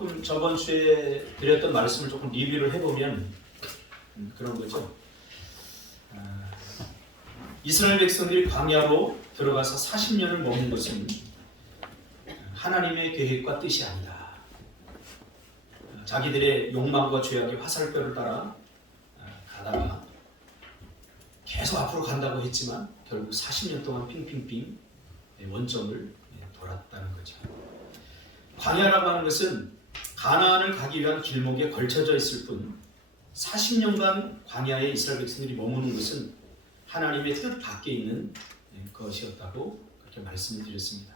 조금 저번 주에 드렸던 말씀을 조금 리뷰를 해보면 그런 거죠. 이스라엘 백성들이 광야로 들어가서 40년을 머문 것은 하나님의 계획과 뜻이 아니다. 자기들의 욕망과 죄악의 화살표를 따라 가다가 계속 앞으로 간다고 했지만 결국 40년 동안 핑핑핑 원점을 돌았다는 거죠. 광야라고 하는 것은 가나안을 가기 위한 길목에 걸쳐져 있을 뿐 40년간 광야에 이스라엘 백성들이 머무는 것은 하나님의 뜻 밖에 있는 것이었다고 그렇게 말씀을 드렸습니다.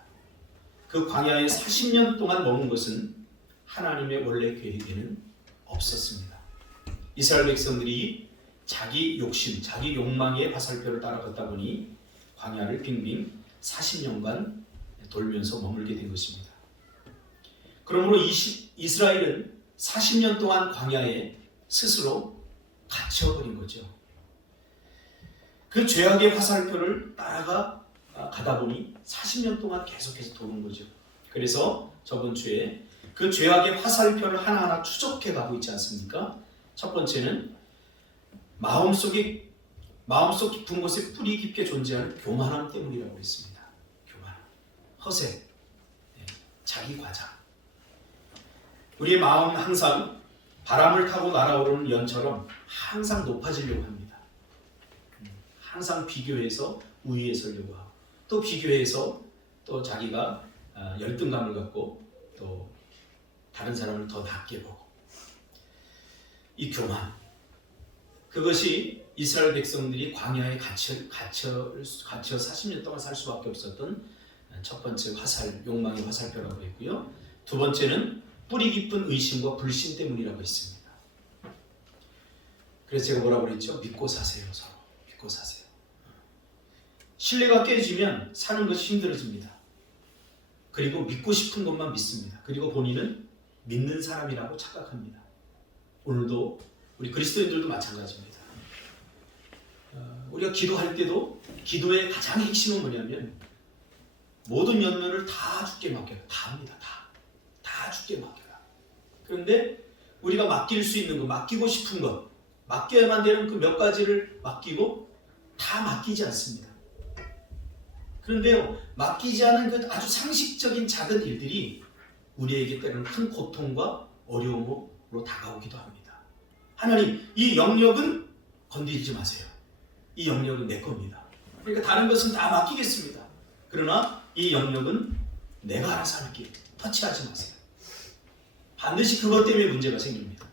그 광야에 40년 동안 머문 것은 하나님의 원래 계획에는 없었습니다. 이스라엘 백성들이 자기 욕심, 자기 욕망의 화살표를 따라갔다 보니 광야를 빙빙 40년간 돌면서 머물게 된 것입니다. 그러므로 이스라엘은 40년 동안 광야에 스스로 갇혀버린 거죠. 그 죄악의 화살표를 따라가 가다 보니 40년 동안 계속해서 도는 거죠. 그래서 저번 주에 그 죄악의 화살표를 하나하나 추적해 가고 있지 않습니까? 첫 번째는 마음속 깊은 곳에 뿌리 깊게 존재하는 교만함 때문이라고 했습니다. 교만함, 허세, 자기 과장. 우리의 마음은 항상 바람을 타고 날아오르는 연처럼 항상 높아지려고 합니다. 항상 비교해서 우위에 서려고 하고 또 비교해서 또 자기가 열등감을 갖고 또 다른 사람을 더 낮게 보고 이 교만, 그것이 이스라엘 백성들이 광야에 갇혀 40년 동안 살 수밖에 없었던 첫 번째 욕망의 화살표라고 했고요. 두 번째는 뿌리 깊은 의심과 불신 때문이라고 했습니다. 그래서 제가 뭐라고 그랬죠? 믿고 사세요. 서로 믿고 사세요. 신뢰가 깨지면 사는 것이 힘들어집니다. 그리고 믿고 싶은 것만 믿습니다. 그리고 본인은 믿는 사람이라고 착각합니다. 오늘도 우리 그리스도인들도 마찬가지입니다. 우리가 기도할 때도 기도의 가장 핵심은 뭐냐면 모든 연면을 다 주께 맡겨라. 다 합니다. 다 주께 맡겨라. 그런데 우리가 맡길 수 있는 것, 맡기고 싶은 것, 맡겨야만 되는 그 몇 가지를 맡기고 다 맡기지 않습니다. 그런데요, 맡기지 않은 그 아주 상식적인 작은 일들이 우리에게 때로는 큰 고통과 어려움으로 다가오기도 합니다. 하나님, 이 영역은 건드리지 마세요. 이 영역은 내 겁니다. 그러니까 다른 것은 다 맡기겠습니다. 그러나 이 영역은 내가 알아서 할게. 터치하지 마세요. 반드시 그것 때문에 문제가 생깁니다.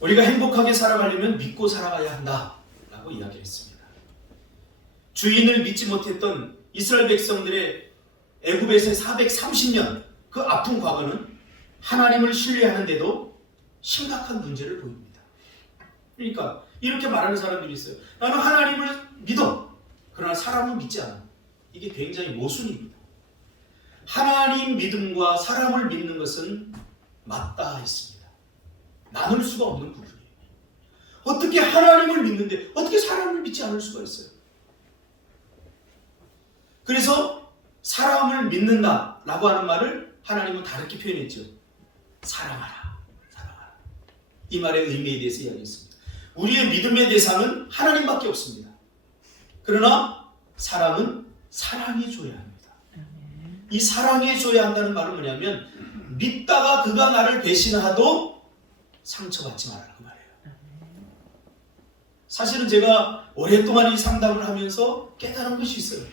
우리가 행복하게 살아가려면 믿고 살아가야 한다라고 이야기를 했습니다. 주인을 믿지 못했던 이스라엘 백성들의 애굽에서의 430년 그 아픈 과거는 하나님을 신뢰하는데도 심각한 문제를 보입니다. 그러니까 이렇게 말하는 사람들이 있어요. 나는 하나님을 믿어. 그러나 사람은 믿지 않아. 이게 굉장히 모순입니다. 하나님 믿음과 사람을 믿는 것은 맞닿아 있습니다. 나눌 수가 없는 부분이에요. 어떻게 하나님을 믿는데 어떻게 사람을 믿지 않을 수가 있어요? 그래서 사람을 믿는다라고 하는 말을 하나님은 다르게 표현했죠. 사랑하라. 사랑하라. 이 말의 의미에 대해서 이야기했습니다. 우리의 믿음의 대상은 하나님밖에 없습니다. 그러나 사람은 사랑해줘야 합니다. 이 사랑해줘야 한다는 말은 뭐냐면 믿다가 그가 나를 배신하도 상처받지 말라 그 말이에요. 사실은 제가 오랫동안 이 상담을 하면서 깨달은 것이 있어요.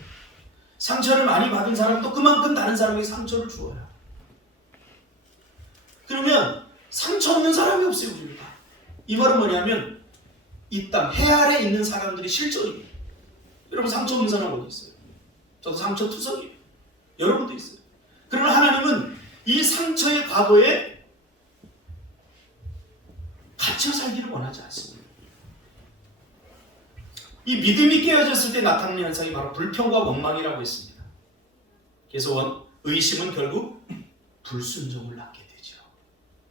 상처를 많이 받은 사람도 그만큼 다른 사람에게 상처를 주어요. 그러면 상처 없는 사람이 없어요. 우리가. 이 말은 뭐냐면 이 땅 해 아래 있는 사람들이 실존이에요. 여러분 상처 없는 사람 어디 있어요? 저도 상처 투성이에요. 여러분도 있어요. 그러나 하나님은 이 상처의 과거에 갇혀 살기를 원하지 않습니다. 이 믿음이 깨어졌을 때 나타나는 현상이 바로 불평과 원망이라고 했습니다. 그래서 의심은 결국 불순종을 낳게 되죠.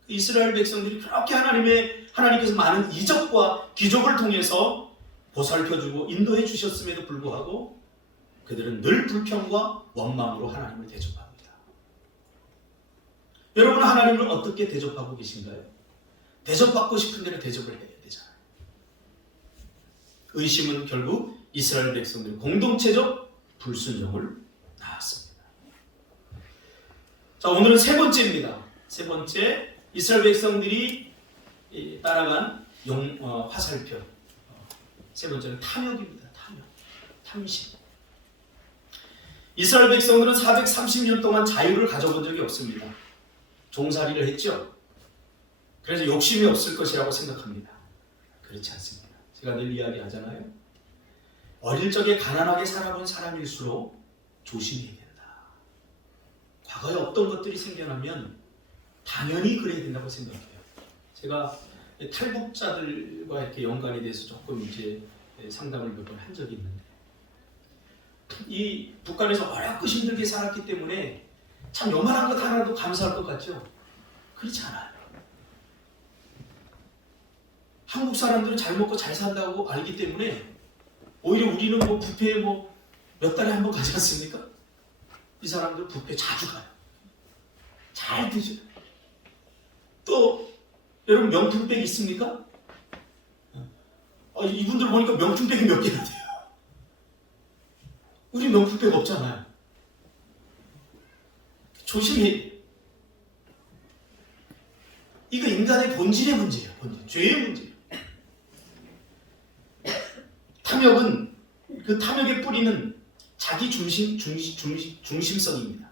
이스라엘 백성들이 그렇게 하나님께서 많은 이적과 기적을 통해서 보살펴주고 인도해 주셨음에도 불구하고 그들은 늘 불평과 원망으로 하나님을 대접합니다. 여러분 하나님을 어떻게 대접하고 계신가요? 대접받고 싶은 대로 대접을 해야 되잖아요. 의심은 결국 이스라엘 백성들의 공동체적 불순종을 낳았습니다. 자, 오늘은 세 번째입니다. 세 번째, 이스라엘 백성들이 따라간 화살표. 세 번째는 탐욕입니다. 탐심. 이스라엘 백성들은 430년 동안 자유를 가져본 적이 없습니다. 종살이를 했죠. 그래서 욕심이 없을 것이라고 생각합니다. 그렇지 않습니다. 제가 늘 이야기하잖아요. 어릴 적에 가난하게 살아본 사람일수록 조심해야 된다. 과거에 어떤 것들이 생겨나면 당연히 그래야 된다고 생각해요. 제가 탈북자들과 이렇게 연관이 돼서 조금 이제 상담을 몇 번 한 적이 있는데, 이 북한에서 어렵고 힘들게 살았기 때문에 참 요만한 것 하나도 감사할 것 같죠? 그렇지 않아요. 한국 사람들은 잘 먹고 잘 산다고 알기 때문에 오히려 우리는 뭐 뷔페에 뭐 몇 달에 한 번 가지 않습니까? 이 사람들 뷔페 자주 가요. 잘 드셔요. 또 여러분 명품백 있습니까? 이분들 보니까 명품백이 몇 개나 돼요. 우리 명품백 없잖아요. 조심해. 이거 인간의 본질의 문제예요. 죄의 문제예요. 탐욕은, 그 탐욕의 뿌리는 자기 중심성입니다.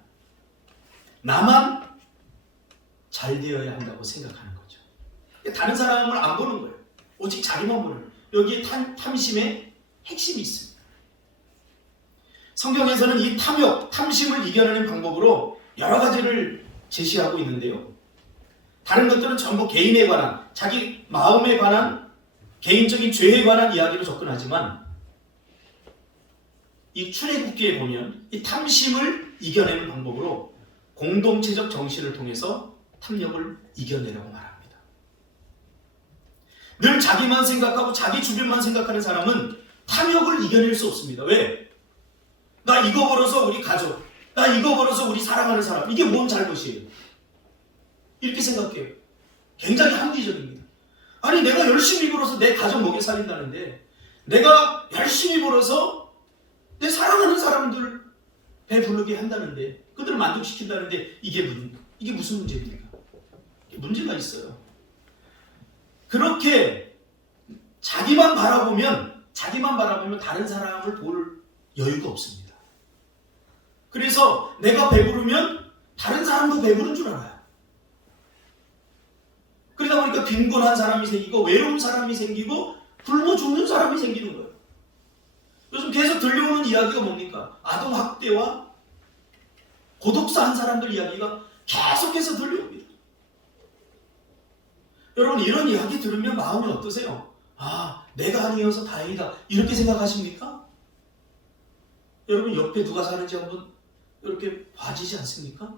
나만 잘 되어야 한다고 생각하는 거죠. 다른 사람을 안 보는 거예요. 오직 자기만 보는 거예요. 여기에 탐심의 핵심이 있습니다. 성경에서는 이 탐심을 이겨내는 방법으로 여러 가지를 제시하고 있는데요. 다른 것들은 전부 개인에 관한, 자기 마음에 관한, 개인적인 죄에 관한 이야기로 접근하지만, 이 출애굽기에 보면 이 탐심을 이겨내는 방법으로 공동체적 정신을 통해서 탐욕을 이겨내라고 말합니다. 늘 자기만 생각하고 자기 주변만 생각하는 사람은 탐욕을 이겨낼 수 없습니다. 왜? 나 이거 벌어서 우리 가족, 나 이거 벌어서 우리 사랑하는 사람, 이게 뭔 잘못이에요? 이렇게 생각해요. 굉장히 합리적입니다. 아니, 내가 열심히 벌어서 내 가족 먹여 살린다는데, 내가 열심히 벌어서 내 사랑하는 사람들 배부르게 한다는데, 그들을 만족시킨다는데, 이게 무슨 문제입니까? 문제가 있어요. 그렇게 자기만 바라보면 다른 사람을 볼 여유가 없습니다. 그래서 내가 배부르면 다른 사람도 배부른 줄 알아요. 그러다 보니까 빈곤한 사람이 생기고 외로운 사람이 생기고 굶어 죽는 사람이 생기는 거예요. 요즘 계속 들려오는 이야기가 뭡니까? 아동학대와 고독사한 사람들 이야기가 계속해서 들려옵니다. 여러분, 이런 이야기 들으면 마음이 어떠세요? 아, 내가 아니어서 다행이다, 이렇게 생각하십니까? 여러분, 옆에 누가 사는지 한번 이렇게 봐지지 않습니까?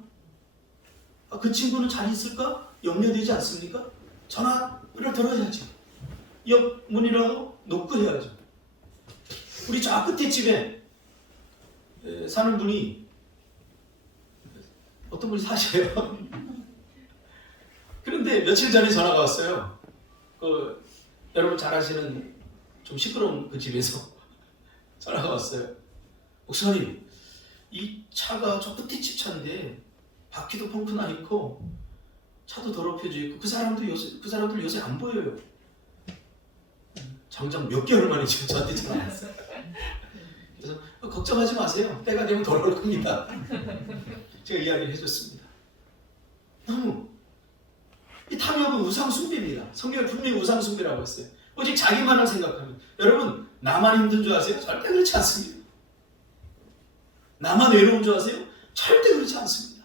그 친구는 잘 있을까? 염려되지 않습니까? 전화를 들어야죠. 옆 문이라도 놓고 해야죠. 우리 저 끝에 집에 사는 분이, 어떤 분이 사셔요. 그런데 며칠 전에 전화가 왔어요. 여러분 잘 아시는 좀 시끄러운 그 집에서 전화가 왔어요. 목사님, 이 차가 저 끝에 집 차인데 바퀴도 펑크 나 있고 차도 더럽혀져 있고 그 사람들 요새 안 보여요. 장장 몇 개월 만에 지금 저한테 전화 왔어요. 그래서 걱정하지 마세요. 때가 되면 돌아올 겁니다. 제가 이야기를 해줬습니다. 너무 이 탐욕은 우상숭배입니다. 성경에 분명히 우상숭배라고 했어요. 오직 자기만을 생각하면. 여러분, 나만 힘든 줄 아세요? 절대 그렇지 않습니다. 나만 외로운 줄 아세요? 절대 그렇지 않습니다.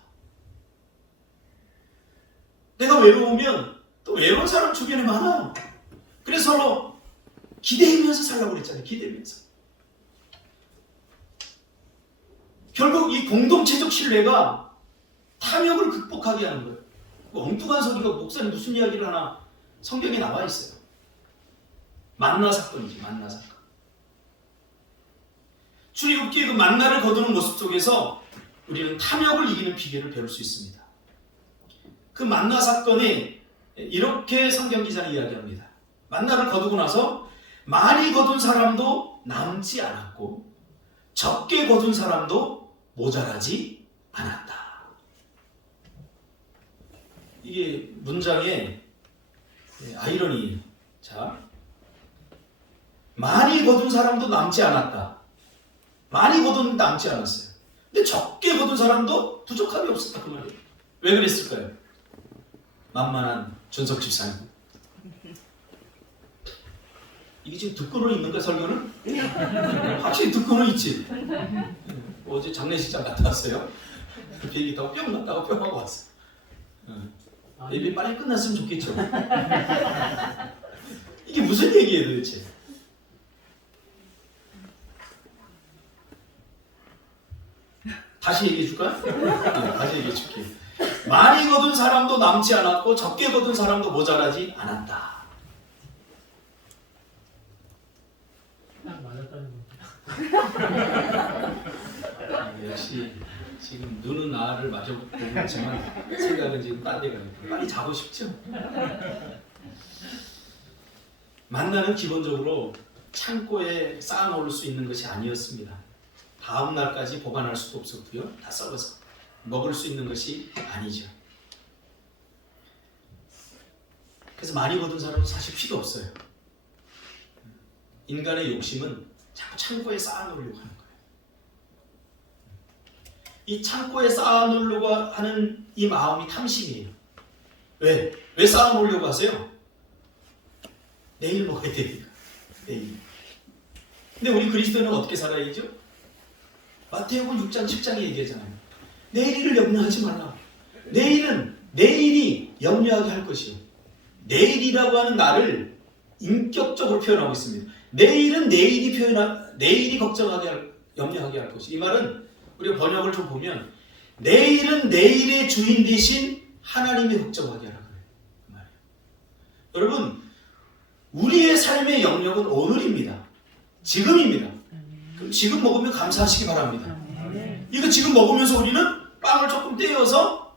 내가 외로우면 또 외로운 사람 주변에 많아요. 그래서 서로 기대면서 살라고 그랬잖아요. 기대면서. 결국 이 공동체적 신뢰가 탐욕을 극복하게 하는 거예요. 엉뚱한 소리가, 목사님 무슨 이야기를 하나, 성경에 나와 있어요. 만나 사건이지, 만나 사건. 출애굽기의 그 만나를 거두는 모습 속에서 우리는 탐욕을 이기는 비결을 배울 수 있습니다. 그 만나 사건에 이렇게 성경 기자는 이야기합니다. 만나를 거두고 나서 많이 거둔 사람도 남지 않았고 적게 거둔 사람도 모자라지 않았다. 이게 문장의 아이러니. 자, 많이 거둔 사람도 남지 않았다. 많이 거둔 남지 않았어요. 근데 적게 거둔 사람도 부족함이 없었다 그 말이에요. 왜 그랬을까요? 만만한 준석 집사님. 이게 지금 듣고는 있는가 설교는? 확실히 듣고는 있지. 어제 장례식장 갔다 왔어요. 비행기 타고 뿅 갔다가 뿅 하고 왔어요. 예배 빨리 끝났으면 좋겠죠. 이게 무슨 얘기예요 도대체? 다시 얘기해 줄까요? 다시 얘기해 줄게요. 많이 거둔 사람도 남지 않았고 적게 거둔 사람도 모자라지 않았다. 맞았다는 거. 역시 지금 눈은 나를 마셔보고 있지만 생각은 지금 딴 데가 있고 빨리 자고 싶죠? 만나는 기본적으로 창고에 쌓아놓을 수 있는 것이 아니었습니다. 다음 날까지 보관할 수도 없었고요. 다 썩어서 먹을 수 있는 것이 아니죠. 그래서 많이 거둔 사람은 사실 필요 없어요. 인간의 욕심은 자꾸 창고에 쌓아놓으려고 하는 거예요. 이 창고에 쌓아놓으려고 하는 이 마음이 탐심이에요. 왜? 왜 쌓아놓으려고 하세요? 내일 먹어야 되니까. 내일. 근데 우리 그리스도인은 어떻게 살아야죠? 마태복음 6장 7장에 얘기하잖아요. 내일을 염려하지 말라. 내일은 내일이 염려하게 할 것이요. 내일이라고 하는 날을 인격적으로 표현하고 있습니다. 내일은 내일이 걱정하게 염려하게 할 것이. 이 말은 우리가 번역을 좀 보면 내일은 내일의 주인 대신 하나님이 걱정하게 하라 그래요. 그 말이에요. 여러분, 우리의 삶의 영역은 오늘입니다. 지금입니다. 그럼 지금 먹으면 감사하시기 바랍니다. 이거 지금 먹으면서 우리는 빵을 조금 떼어서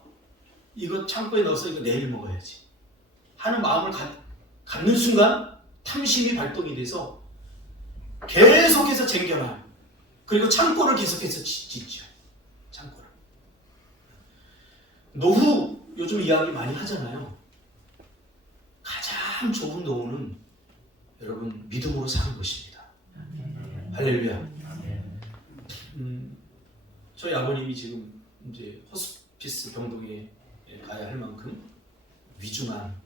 이거 창고에 넣어서 이거 내일 먹어야지 하는 마음을 갖는 순간 탐심이 발동이 돼서 계속해서 쟁겨놔요. 그리고 창고를 계속해서 짓죠. 창고를. 노후 요즘 이야기 많이 하잖아요. 가장 좋은 노후는 여러분 믿음으로 사는 것입니다. 할렐루야. 저희 아버님이 지금 이제 호스피스 병동에 가야 할 만큼 위중한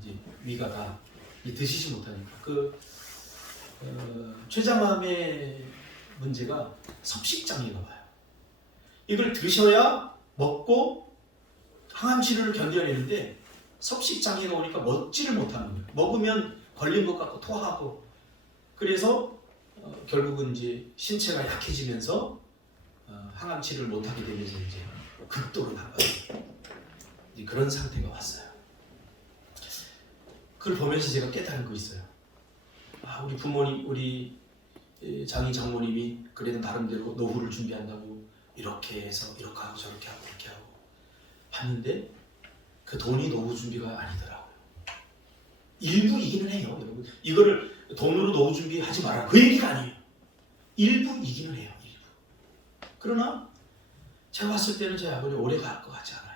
이제 위가 다 드시지 못하니까 췌장암의 문제가 섭식장애가 봐요. 이걸 드셔야 먹고 항암 치료를 견뎌내는데 섭식장애가 오니까 먹지를 못하는 거예요. 먹으면 걸린 것 같고 토하고 그래서 결국은 이제 신체가 약해지면서 항암 치료를 못하게 되면서 이제 극도로 나빠요. 그런 상태가 왔어요. 그걸 보면서 제가 깨달은 거 있어요. 우리 부모님, 우리 장모님이 그래도 나름대로 노후를 준비한다고 이렇게 해서 이렇게 하고 저렇게 하고 이렇게 하고 봤는데 그 돈이 노후 준비가 아니더라고요. 일부이기는 해요, 여러분. 이거를 돈으로 노후 준비하지 마라 그 얘기가 아니에요. 일부이기는 해요, 일부. 그러나 제가 봤을 때는 제 아버지 오래 갈 것 같지 않아요.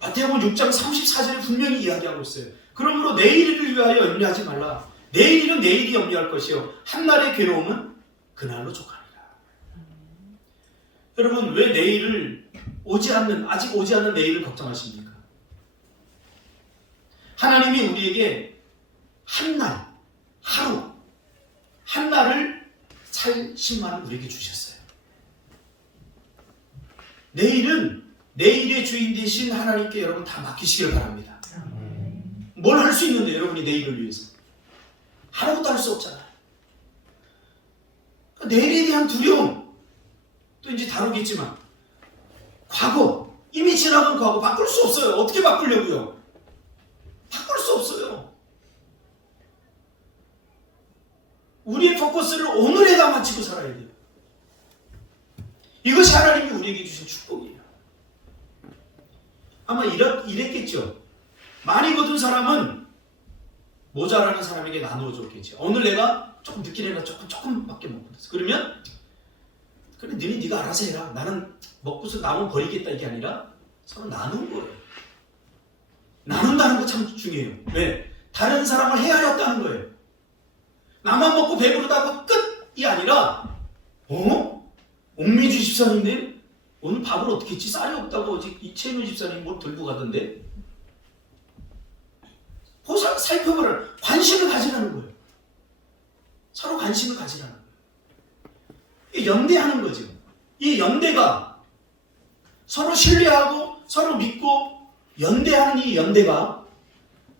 마태복음 6장 34절에 분명히 이야기하고 있어요. 그러므로 내일을 위하여 염려하지 말라. 내일은 내일이 염려할 것이요 한날의 괴로움은 그날로 족하리라. 여러분, 왜 내일을 아직 오지 않는 내일을 걱정하십니까? 하나님이 우리에게 한날, 하루, 한날을 살 힘만을 우리에게 주셨어요. 내일은 내일의 주인 되신 하나님께 여러분 다 맡기시길 바랍니다. 뭘 할 수 있는데 여러분이 내일을 위해서 아무것도 할 수 없잖아요. 그러니까 내일에 대한 두려움 또 이제 다루겠지만 과거 이미 지나간 과거 바꿀 수 없어요. 어떻게 바꾸려고요? 바꿀 수 없어요. 우리의 포커스를 오늘에다 맞추고 살아야 돼요. 이것이 하나님이 우리에게 주신 축복이에요. 아마 이랬겠죠. 많이 거둔 사람은 모자라는 사람에게 나누어 줬겠지. 오늘 내가 조금 늦게 내가 조금밖에 못 받았어. 그러면 그래 네가 알아서 해라. 나는 먹고서 남은 버리겠다 이게 아니라 서로 나누는 거예요. 나눈다는 거 참 중요해요. 왜? 다른 사람을 헤아렸다는 거예요. 나만 먹고 배부르다고 끝이 아니라 옥미주 집사님들 오늘 밥을 어떻게 했지? 쌀이 없다고 어제 이채윤 집사님 뭘 들고 가던데 살펴보라. 관심을 가지라는 거예요. 서로 관심을 가지라는 거예요. 연대하는 거죠. 이 연대가 서로 신뢰하고 서로 믿고 연대하는 이 연대가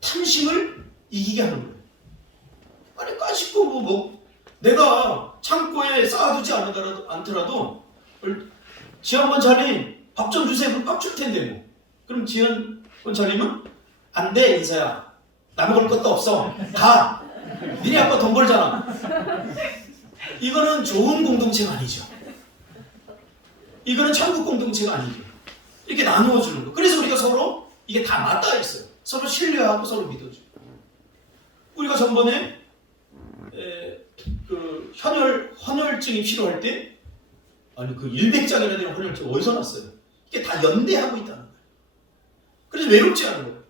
탐심을 이기게 하는 거예요. 아니 까짓거 내가 창고에 쌓아두지 않더라도 지한 권사님 밥 좀 주세요. 그럼 밥 줄 텐데 뭐. 그럼 지한 권사님은 안 돼 인사야. 나 먹을 것도 없어. 가. 니네 아빠 돈 벌잖아. 이거는 좋은 공동체가 아니죠. 이거는 천국 공동체가 아니죠. 이렇게 나누어 주는 거. 그래서 우리가 서로 이게 다 맞닿아 있어요. 서로 신뢰하고 서로 믿어주고. 우리가 전번에 그 헌혈증이 필요할 때 아니 그 100장이나 되는 헌혈증 어디서 났어요? 이게 다 연대하고 있다는 거예요. 그래서 외롭지 않은 거예요.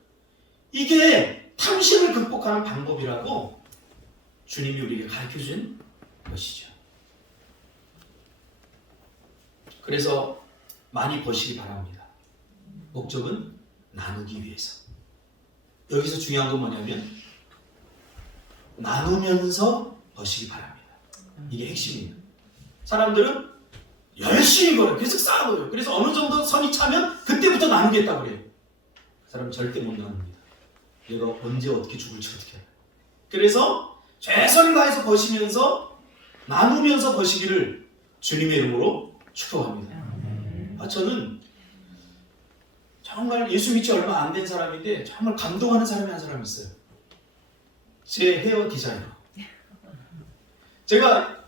이게 탐심을 극복하는 방법이라고 주님이 우리에게 가르쳐준 것이죠. 그래서 많이 버시기 바랍니다. 목적은 나누기 위해서. 여기서 중요한 건 뭐냐면 나누면서 버시기 바랍니다. 이게 핵심이에요. 사람들은 열심히 벌어요. 그래서 쌓아버려요. 그래서 어느 정도 선이 차면 그때부터 나누겠다고 그래요. 그 사람은 절대 못 나눕니다. 내가 언제 어떻게 죽을지 어떻게 알아요. 그래서 최선을 다해서 버시면서 나누면서 버시기를 주님의 이름으로 축복합니다. 저는 정말 예수 믿지 얼마 안 된 사람인데 정말 감동하는 사람이 한 사람 있어요. 제 헤어 디자이너. 제가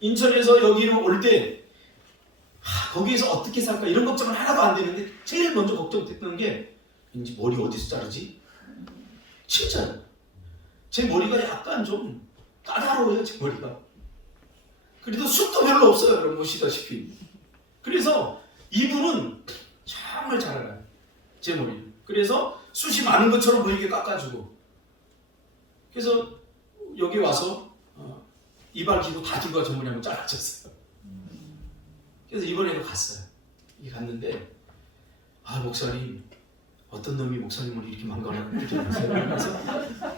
인천에서 여기로 올 때 거기에서 어떻게 살까 이런 걱정은 하나도 안 되는데 제일 먼저 걱정됐던 게 왠지 머리 어디서 자르지? 진짜요. 제 머리가 약간 좀 까다로워요. 제 머리가. 그래도 숱도 별로 없어요. 여러분 보시다시피. 그래서 이분은 정말 잘 알아요. 제 머리를. 그래서 숱이 많은 것처럼 보이게 깎아주고. 그래서 여기 와서 이발 기구 다 들고 와 전문에 한번 잘라줬어요. 그래서 이번에도 갔어요. 갔는데 목사님 어떤 놈이 목사님을 이렇게 망가라는 줄 알았어요. 그래서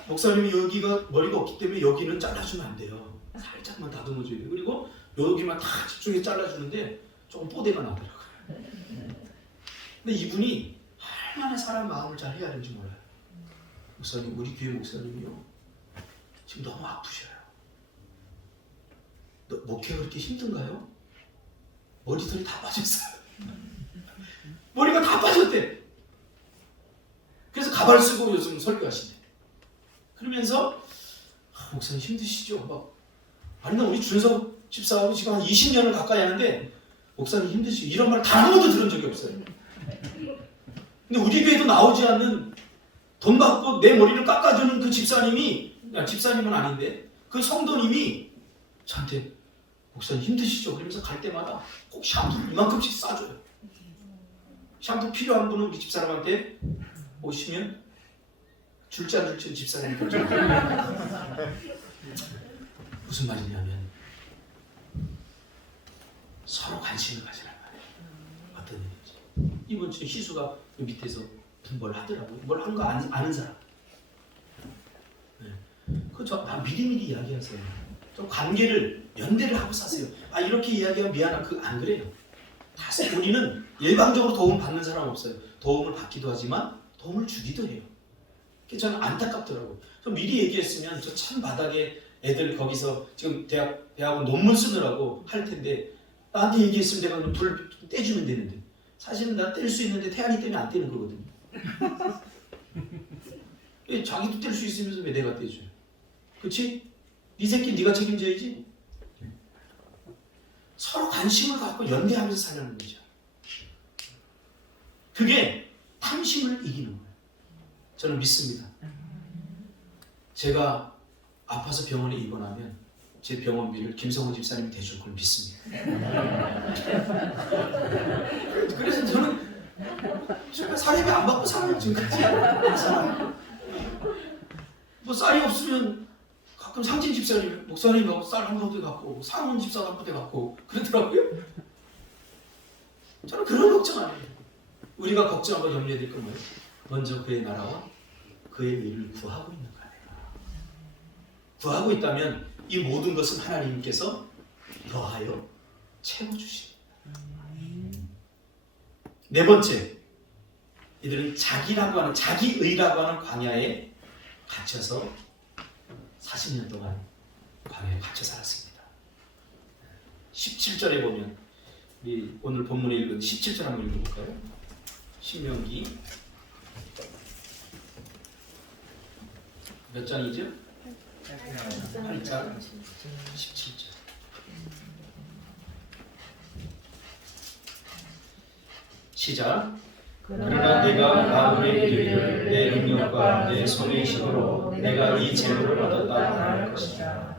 목사님이 여기가 머리가 없기 때문에 여기는 잘라주면 안 돼요. 살짝만 다듬어줘야 돼요. 그리고 여기만 다 집중해 잘라주는데 조금 뽀대가 나더라고요. 근데 이분이 얼마나 사람 마음을 잘 해야 되는지 몰라요. 목사님, 우리 교회 목사님이요 지금 너무 아프셔요. 목회가 그렇게 힘든가요? 머리털이 다 빠졌어요. 머리가 다 빠졌대. 그래서 가발 쓰고 요즘 설교하시네. 그러면서 목사님 힘드시죠? 아니 나 우리 준석 집사하고 지금 한 20년을 가까이 하는데 목사님 힘드시죠? 이런 말 단 한 번도 들은 적이 없어요. 근데 우리 교회도 나오지 않는 돈 받고 내 머리를 깎아주는 그 집사님은 아닌데 그 성도님이 저한테 목사님 힘드시죠? 그러면서 갈 때마다 꼭 샴푸를 이만큼씩 싸줘요. 샴푸 필요한 분은 우리 집사람한테 오시면 줄지 안 줄지는 집사람이 결정해요. 무슨 말이냐면 서로 관심을 가지란 말이에요. 어떤 일인지. 이번 주에 희수가 그 밑에서 뭘 하더라고요. 뭘 한 거 아는 사람. 나 미리미리 이야기하세요. 좀 관계를 연대를 하고 사세요. 이렇게 이야기하면 미안하고 안 그래요. 우리는 일방적으로 도움 받는 사람 없어요. 도움을 받기도 하지만 도움을 주기도 해요. 그래서 저는 안타깝더라고요. 좀 미리 얘기했으면 저 참 바닥에 애들 거기서 지금 대학원 논문 쓰느라고 할 텐데 나한테 얘기했으면 내가 불 떼주면 되는데 사실은 나 뗄 수 있는데 태안이 때문에 안 떼는 거거든요. 자기도 뗄 수 있으면서 왜 내가 떼줘요? 그치? 네 새끼 네가 책임져야지. 서로 관심을 갖고 연대하면서 살라는 거죠. 그게 탐심을 이기는 거예요. 저는 믿습니다. 제가 아파서 병원에 입원하면 제 병원비를 김성호 집사님이 대줄 걸 믿습니다. 그래서 저는 정말 사례비 안 받고 살아요. 지금까지 살아요. 뭐 쌀이 없으면 가끔 상진 집사님, 목사님하고 쌀 한 포대 갖고 상원 집사 한 포대 갖고 그러더라고요. 저는 그런 걱정 안 해요. 우리가 걱정하고 염려해야 될 건 뭐예요? 먼저 그의 나라와 그의 의를 구하고 있는 거예요. 구하고 있다면 이 모든 것은 하나님께서 더하여 채워주십니다. 네 번째, 이들은 자기라고 하는, 자기의라고 하는 광야에 갇혀서 40년 동안 광야에 갇혀 살았습니다. 17절에 보면, 우리 오늘 본문에 읽은 17절 한번 읽어볼까요? 신명기 몇 장이죠? 8장 17절. 시작. 그러나 네가 마음에 이르기를 내 능력과 내 손의 힘으로 내가 이 재물을 얻었다 말할 것이다.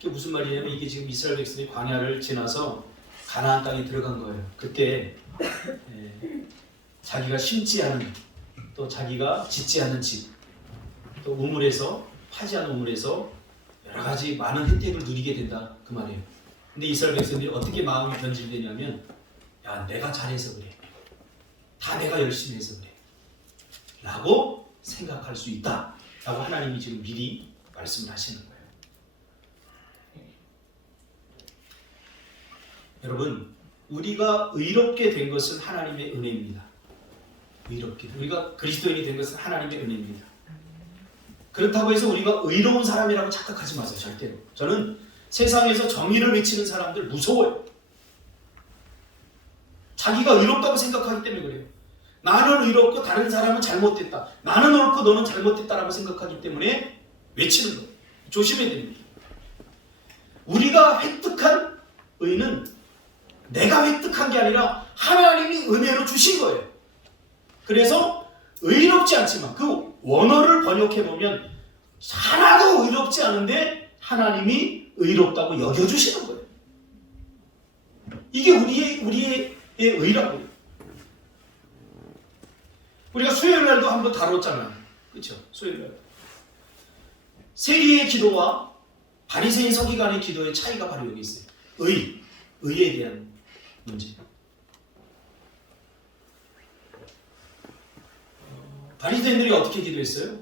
이게 무슨 말이냐면, 이게 지금 이스라엘 백성이 광야를 지나서 가나안 땅에 들어간 거예요. 그때 자기가 심지 않은, 또 자기가 짓지 않은 집, 또 우물에서, 파지 않은 우물에서 여러 가지 많은 혜택을 누리게 된다, 그 말이에요. 근데 이스라엘 백성들이 어떻게 마음이 변질되냐면, 야, 내가 잘해서 그래, 다 내가 열심히 해서 그래 라고 생각할 수 있다 라고 하나님이 지금 미리 말씀을 하시는 거예요. 여러분, 우리가 의롭게 된 것은 하나님의 은혜입니다. 의롭게, 우리가 그리스도인이 된 것은 하나님의 은혜입니다. 그렇다고 해서 우리가 의로운 사람이라고 착각하지 마세요. 절대로. 저는 세상에서 정의를 외치는 사람들 무서워요. 자기가 의롭다고 생각하기 때문에 그래요. 나는 의롭고 다른 사람은 잘못됐다, 나는 옳고 너는 잘못됐다라고 생각하기 때문에 외치는 거예요. 조심해야 됩니다. 우리가 획득한 의는 내가 획득한 게 아니라 하나님이 은혜로 주신 거예요. 그래서 의롭지 않지만, 그 원어를 번역해보면 하나도 의롭지 않은데 하나님이 의롭다고 여겨주시는 거예요. 이게 우리의 의라고요. 우리가 수요일날도 한번 다뤘잖아요. 그렇죠? 수요일날 세리의 기도와 바리새인 서기관의 기도의 차이가 바로 여기 있어요. 의에 대한 문제. 바리새인들이 어떻게 기도했어요?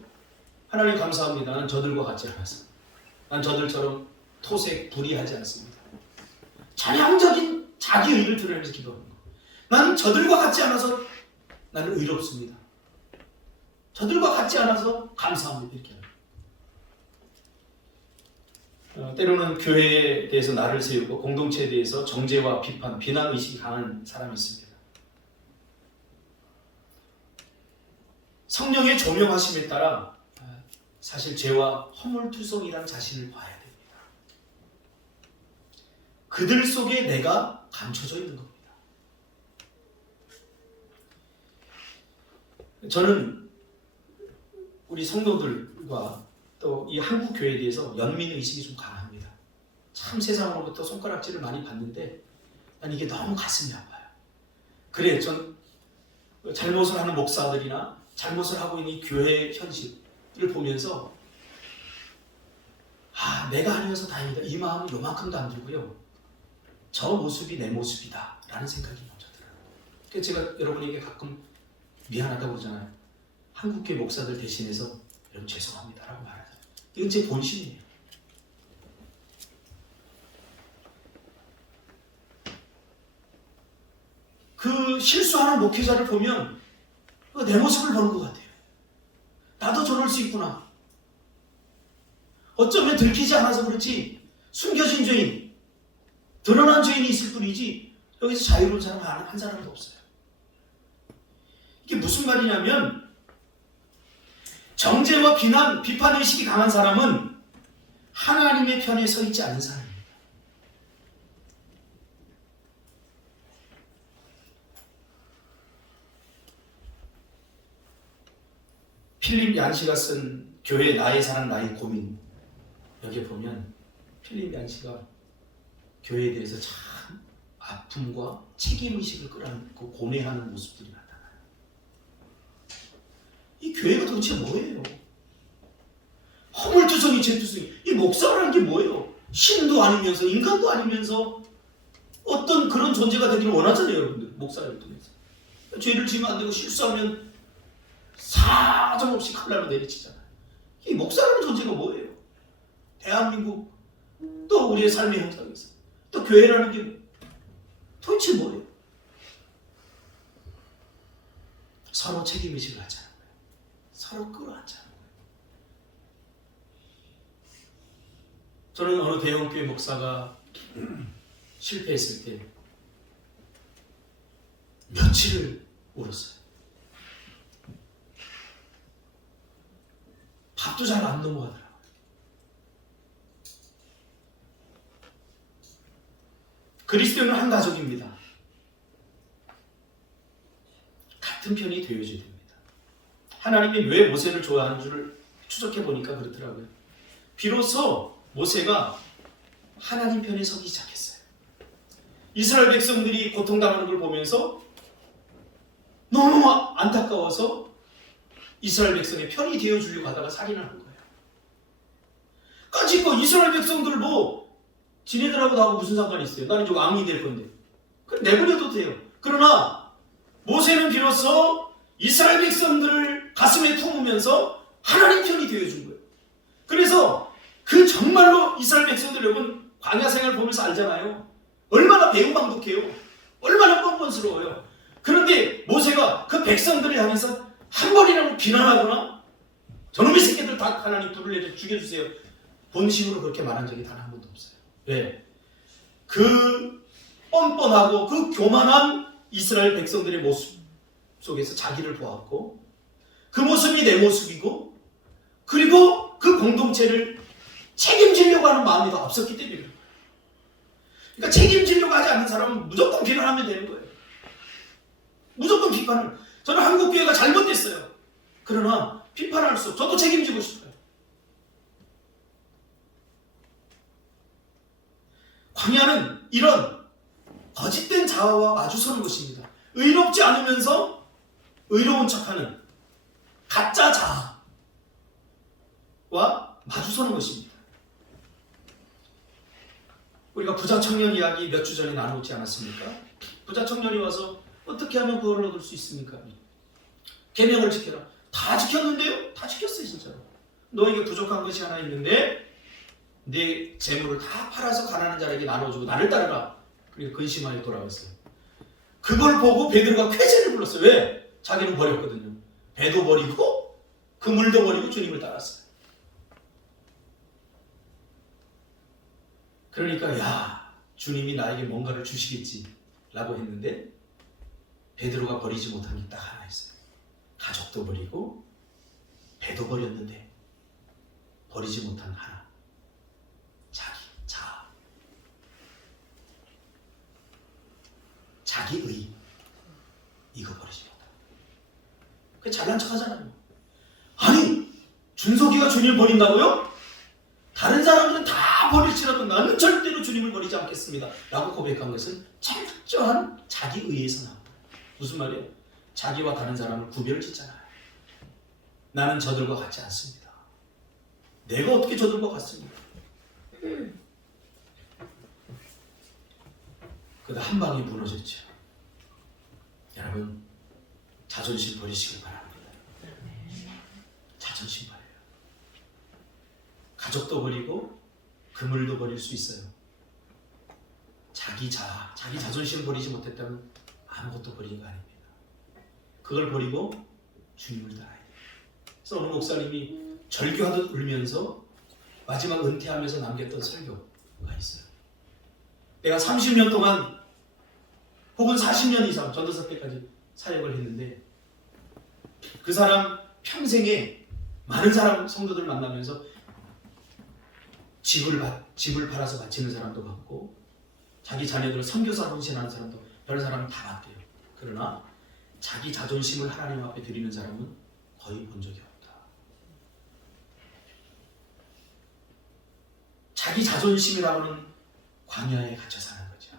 하나님 감사합니다. 나는 저들과 같지 않아서, 난 저들처럼 토색 불의하지 않습니다. 전형적인 자기 의를 드러내면서 기도하는 거. 나는 저들과 같지 않아서 나는 의롭습니다. 저들과 같지 않아서 감사합니다. 이렇게 하는. 때로는 교회에 대해서 나를 세우고 공동체에 대해서 정죄와 비판, 비난 의식이 강한 사람이 있습니다. 성령의 조명하심에 따라 사실 죄와 허물투성이라는 자신을 봐야 됩니다. 그들 속에 내가 감춰져 있는 겁니다. 저는 우리 성도들과 또 이 한국 교회에 대해서 연민 의식이 좀 강합니다. 참 세상으로부터 손가락질을 많이 받는데 난 이게 너무 가슴이 아파요. 그래, 전 잘못을 하는 목사들이나 잘못을 하고 있는 이 교회 현실을 보면서 내가 아니어서 다행이다, 이 마음은 요만큼도 안 들고요, 저 모습이 내 모습이다 라는 생각이 먼저 들어요. 그래서 제가 여러분에게 가끔 미안하다고 그러잖아요. 한국교회 목사들 대신해서 여러분 죄송합니다 라고 말하잖아요. 이건 제 본심이에요. 그 실수하는 목회자를 보면 내 모습을 보는 것 같아요. 나도 저럴 수 있구나. 어쩌면 들키지 않아서 그렇지 숨겨진 죄인, 드러난 죄인이 있을 뿐이지 여기서 자유로운 사람 한 사람도 없어요. 이게 무슨 말이냐면, 정죄와 비난, 비판 의식이 강한 사람은 하나님의 편에 서 있지 않은 사람입니다. 필립 얀시가 쓴 교회 나의 사랑 나의 고민, 여기에 보면 필립 얀시가 교회에 대해서 참 아픔과 책임의식을 끌어안고 고뇌하는 모습들이 나타나요. 이 교회가 도대체 뭐예요? 허물투성이 죄투성이, 이 목사라는 게 뭐예요? 신도 아니면서 인간도 아니면서 어떤 그런 존재가 되기를 원하잖아요. 여러분들 목사를 통해서 죄를 지으면 안 되고 실수하면 사정없이 칼날로 내리치잖아요. 이 목사라는 존재가 뭐예요? 대한민국 또 우리의 삶의 현장에서 또 교회라는 게 도대체 뭐예요? 서로 책임의식을 하자는 거예요. 서로 끌어안자는 거예요. 저는 어느 대형교회 목사가 실패했을 때 며칠을 울었어요. 밥도 잘 안 넘어가더라고요. 그리스도인은 한 가족입니다. 같은 편이 되어줘야 됩니다. 하나님이 왜 모세를 좋아하는 줄을 추적해 보니까 그렇더라고요. 비로소 모세가 하나님 편에 서기 시작했어요. 이스라엘 백성들이 고통당하는 걸 보면서 너무 안타까워서 이스라엘 백성의 편이 되어주려고 하다가 살인을 한 거예요. 까짓 거 이스라엘 백성들 지네들하고 나하고 무슨 상관이 있어요? 나는 이제 왕이 될 건데. 내버려도 돼요. 그러나 모세는 비로소 이스라엘 백성들을 가슴에 품으면서 하나님 편이 되어준 거예요. 그래서 그 정말로 이스라엘 백성들, 여러분 광야 생활 보면서 알잖아요. 얼마나 배은망덕해요. 얼마나 뻔뻔스러워요. 그런데 모세가 그 백성들을 향해서 한 번이라도 비난하거나 저놈의 새끼들 다 하나님 불을 내려 죽여주세요, 본심으로 그렇게 말한 적이 단 한 번도 없어요. 왜? 그 뻔뻔하고 그 교만한 이스라엘 백성들의 모습 속에서 자기를 보았고, 그 모습이 내 모습이고, 그리고 그 공동체를 책임지려고 하는 마음이 더 없었기 때문에. 그러니까 책임지려고 하지 않는 사람은 무조건 비난하면 되는 거예요. 무조건 비판을. 저는 한국교회가 잘못됐어요. 그러나 비판할 수 없어요. 저도 책임지고 싶어요. 광야는 이런 거짓된 자아와 마주서는 것입니다. 의롭지 않으면서 의로운 척하는 가짜 자아와 마주서는 것입니다. 우리가 부자 청년 이야기 몇 주 전에 나누지 않았습니까? 부자 청년이 와서 어떻게 하면 그걸 얻을 수 있습니까? 계명을 지켜라. 다 지켰는데요? 다 지켰어요, 진짜로. 너에게 부족한 것이 하나 있는데 내 재물을 다 팔아서 가난한 자에게 나눠주고 나를 따르라. 그리고 근심하여 돌아왔어요. 그걸 보고 베드로가 쾌재를 불렀어요. 왜? 자기는 버렸거든요. 배도 버리고 그물도 버리고 주님을 따랐어요. 그러니까 야, 주님이 나에게 뭔가를 주시겠지 라고 했는데 베드로가 버리지 못한 게 딱 하나 있어요. 가족도 버리고 배도 버렸는데 버리지 못한 하나, 자기 자아, 자기의, 이거 버리지 못한. 그 잘난 척 하잖아요. 아니 준석이가 주님을 버린다고요? 다른 사람들은 다 버릴지라도 나는 절대로 주님을 버리지 않겠습니다 라고 고백한 것은 철저한 자기의에서 나옵니다. 무슨 말이에요? 자기와 다른 사람을 구별을 짓잖아요. 나는 저들과 같지 않습니다. 내가 어떻게 저들과 같습니까? 그러다 한 방에 무너졌죠. 여러분, 자존심 버리시길 바랍니다. 자존심 버려요. 가족도 버리고 그물도 버릴 수 있어요. 자기 자아, 자기 자존심 버리지 못했다면 아무것도 버리는 거 아닙니다. 그걸 버리고 주님을 따라야 돼요. 그래서 어느 목사님이 절규하듯 울면서 마지막 은퇴하면서 남겼던 설교가 있어요. 내가 30년 동안 혹은 40년 이상 전도사 때까지 사역을 했는데 그 사람 평생에 많은 사람 성도들 만나면서 집을 팔아서 바치는 사람도 봤고 자기 자녀들을 선교사로 헌신하는 사람도 별 사람은 다 봤대요. 그러나 자기 자존심을 하나님 앞에 드리는 사람은 거의 본 적이 없다. 자기 자존심이라고는 광야에 갇혀 사는 거죠.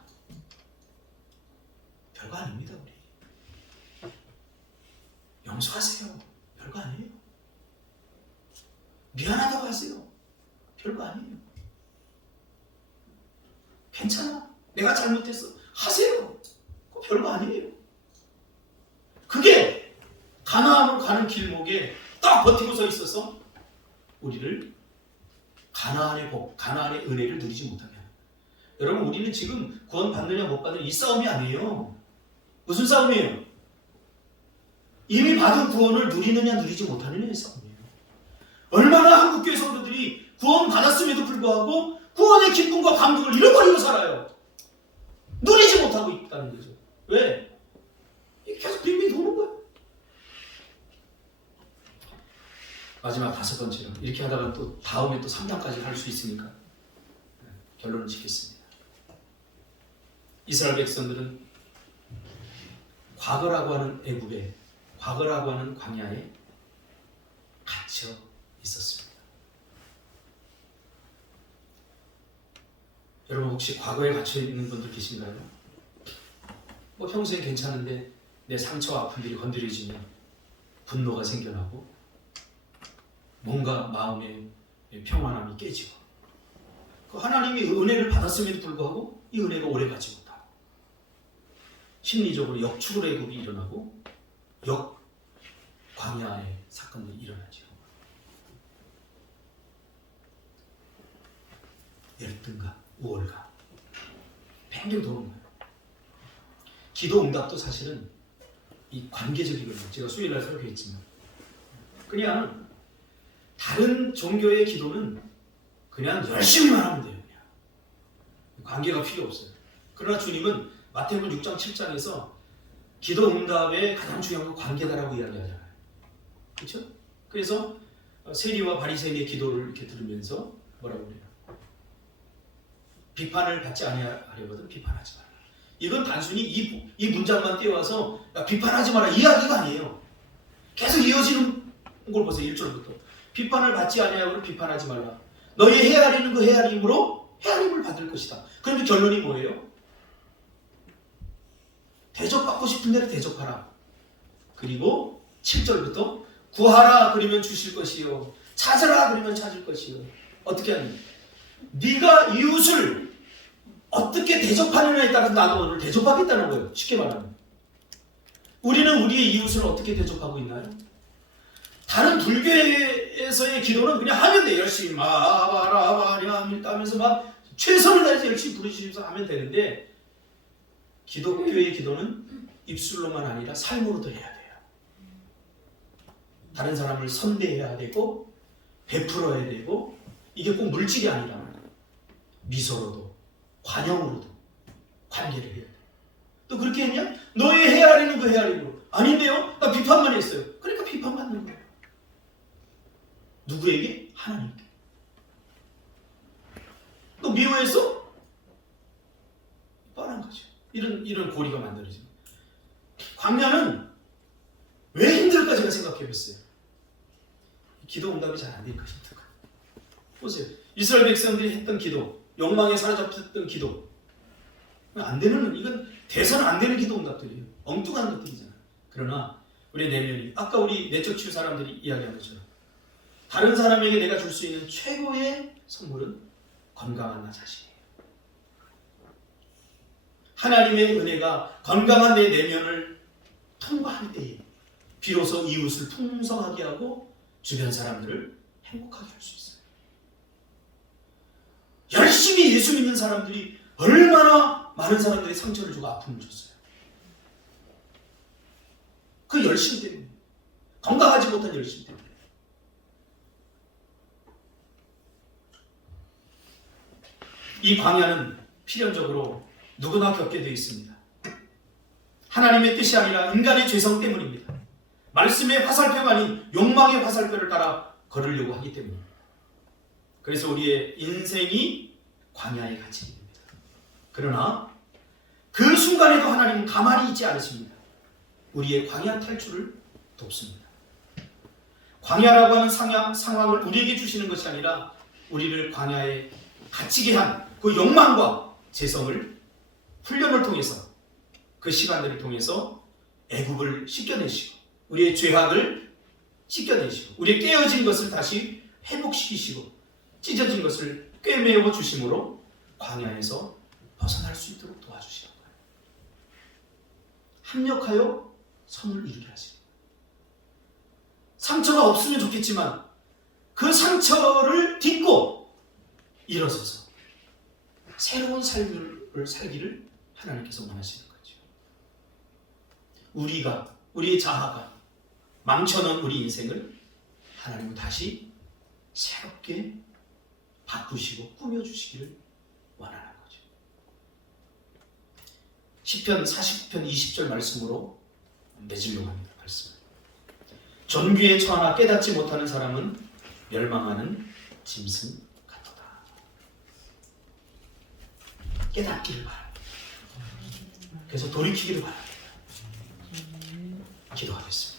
별거 아닙니다. 우리 용서하세요. 별거 아니에요. 미안하다고 하세요. 별거 아니에요. 괜찮아. 내가 잘못했어. 하세요. 그거 별거 아니에요. 그게 가나안으로 가는 길목에 딱 버티고 서 있어서 우리를 가나안의 복, 가나안의 은혜를 누리지 못하게 합니다. 여러분, 우리는 지금 구원 받느냐 못 받느냐 이 싸움이 아니에요. 무슨 싸움이에요? 이미 받은 구원을 누리느냐 누리지 못하느냐의 싸움이에요. 얼마나 한국교회 성도들이 구원 받았음에도 불구하고 구원의 기쁨과 감격을 잃어버리고 살아요. 누리지 못하고 있다는 거죠. 왜? 이게 계속 빙빙 도는 거예요. 마지막 5번째로 이렇게 하다가 또 다음에 또 3단까지 할 수 있으니까 결론을 짓겠습니다. 이스라엘 백성들은 과거라고 하는 애굽에, 과거라고 하는 광야에 갇혀 있었습니다. 여러분, 혹시 과거에 갇혀 있는 분들 계신가요? 뭐 평소에 괜찮은데 내 상처와 아픔들이 건드려지면 분노가 생겨나고 뭔가 마음의 평안함이 깨지고, 그 하나님이 은혜를 받았음에도 불구하고 이 은혜가 오래 가지 못하고 심리적으로 역추구의 굽이 일어나고 광야의 사건들이 일어나죠. 열등감, 우월감, 팽팽 도는 거예요. 기도 응답도 사실은 이 관계적이거든요. 제가 수요일날 설교했지만 그냥 다른 종교의 기도는 그냥 열심히만 하면 돼요. 그냥 관계가 필요 없어요. 그러나 주님은 마태복음 6장 7장에서 기도 응답의 가장 중요한 건 관계다라고 이야기하잖아요. 그렇죠? 그래서 세리와 바리새인의 기도를 이렇게 들으면서 뭐라고 그래요? 비판을 받지 아니하려거든 비판하지 마라. 이건 단순히 이 문장만 떼와서 비판하지 마라 이야기가 아니에요. 계속 이어지는 걸 보세요. 1절부터 비판을 받지 아니하고는 비판하지 말라. 너희 헤아리는 그 헤아림으로 헤아림을 받을 것이다. 그런데 결론이 뭐예요? 대접받고 싶은 대로 대접하라. 그리고 7절부터 구하라 그러면 주실 것이요, 찾으라 그러면 찾을 것이요. 어떻게 하니? 네가 이웃을 어떻게 대접하느냐에 따라서 나도 너를 대접하겠다는 거예요. 쉽게 말하면 우리는 우리의 이웃을 어떻게 대접하고 있나요? 다른 불교에서의 기도는 그냥 하면 돼. 열심히 마바라바냐 하면서 막 최선을 다해서 열심히 부르시면서 하면 되는데, 기독교의 기도는 입술로만 아니라 삶으로도 해야 돼요. 다른 사람을 선대해야 되고 베풀어야 되고, 이게 꼭 물질이 아니라 미소로도 관용으로도 관계를 해야 돼. 또 그렇게 했냐? 너의 헤아리는 그 헤아림으로. 아닌데요? 나 비판만 했어요. 그러니까 비판받는 거예요. 누구에게? 하나님께. 또 미워해서 뻔한 거죠. 이런 고리가 만들어지죠. 광야는 왜 힘들까 제가 생각해봤어요. 기도 응답이 잘 안 되니까 힘들까. 보세요. 이스라엘 백성들이 했던 기도, 욕망에 사로잡혔던 기도, 안 되는, 이건 대선 안 되는 기도 응답들이에요. 엉뚱한 것들이잖아요. 그러나 우리 내면이, 아까 우리 내적 치유 사람들이 이야기한 것처럼 다른 사람에게 내가 줄 수 있는 최고의 선물은 건강한 나 자신이에요. 하나님의 은혜가 건강한 내 내면을 통과할 때에 비로소 이웃을 풍성하게 하고 주변 사람들을 행복하게 할 수 있어요. 열심히 예수 믿는 사람들이 얼마나 많은 사람들이 상처를 주고 아픔을 줬어요. 그 열심 때문에, 건강하지 못한 열심 때문에. 이 광야는 필연적으로 누구나 겪게 되어 있습니다. 하나님의 뜻이 아니라 인간의 죄성 때문입니다. 말씀의 화살표가 아닌 욕망의 화살표를 따라 걸으려고 하기 때문입니다. 그래서 우리의 인생이 광야에 갇히게 됩니다. 그러나 그 순간에도 하나님은 가만히 있지 않으십니다. 우리의 광야 탈출을 돕습니다. 광야라고 하는 상황을 우리에게 주시는 것이 아니라 우리를 광야에 갇히게 한 그 욕망과 재성을 훈련을 통해서 그 시간들을 통해서 애굽을 씻겨내시고 우리의 죄악을 씻겨내시고 우리의 깨어진 것을 다시 회복시키시고 찢어진 것을 꿰매어 주심으로 광야에서 벗어날 수 있도록 도와주시는 거예요. 합력하여 선을 이루게 하시는 거예요. 상처가 없으면 좋겠지만 그 상처를 딛고 일어서서 새로운 삶을 살기를 하나님께서 원하시는 거죠. 우리의 자아가 망쳐놓은 우리 인생을 하나님은 다시 새롭게 바꾸시고 꾸며주시기를 원하는 거죠. 시편 49편 20절 말씀으로 맺으려고 합니다. 말씀. 존귀에 처하나 깨닫지 못하는 사람은 멸망하는 짐승 같도다. 깨닫기를 바랍니다. 그래서 돌이키기를 바랍니다. 기도하겠습니다.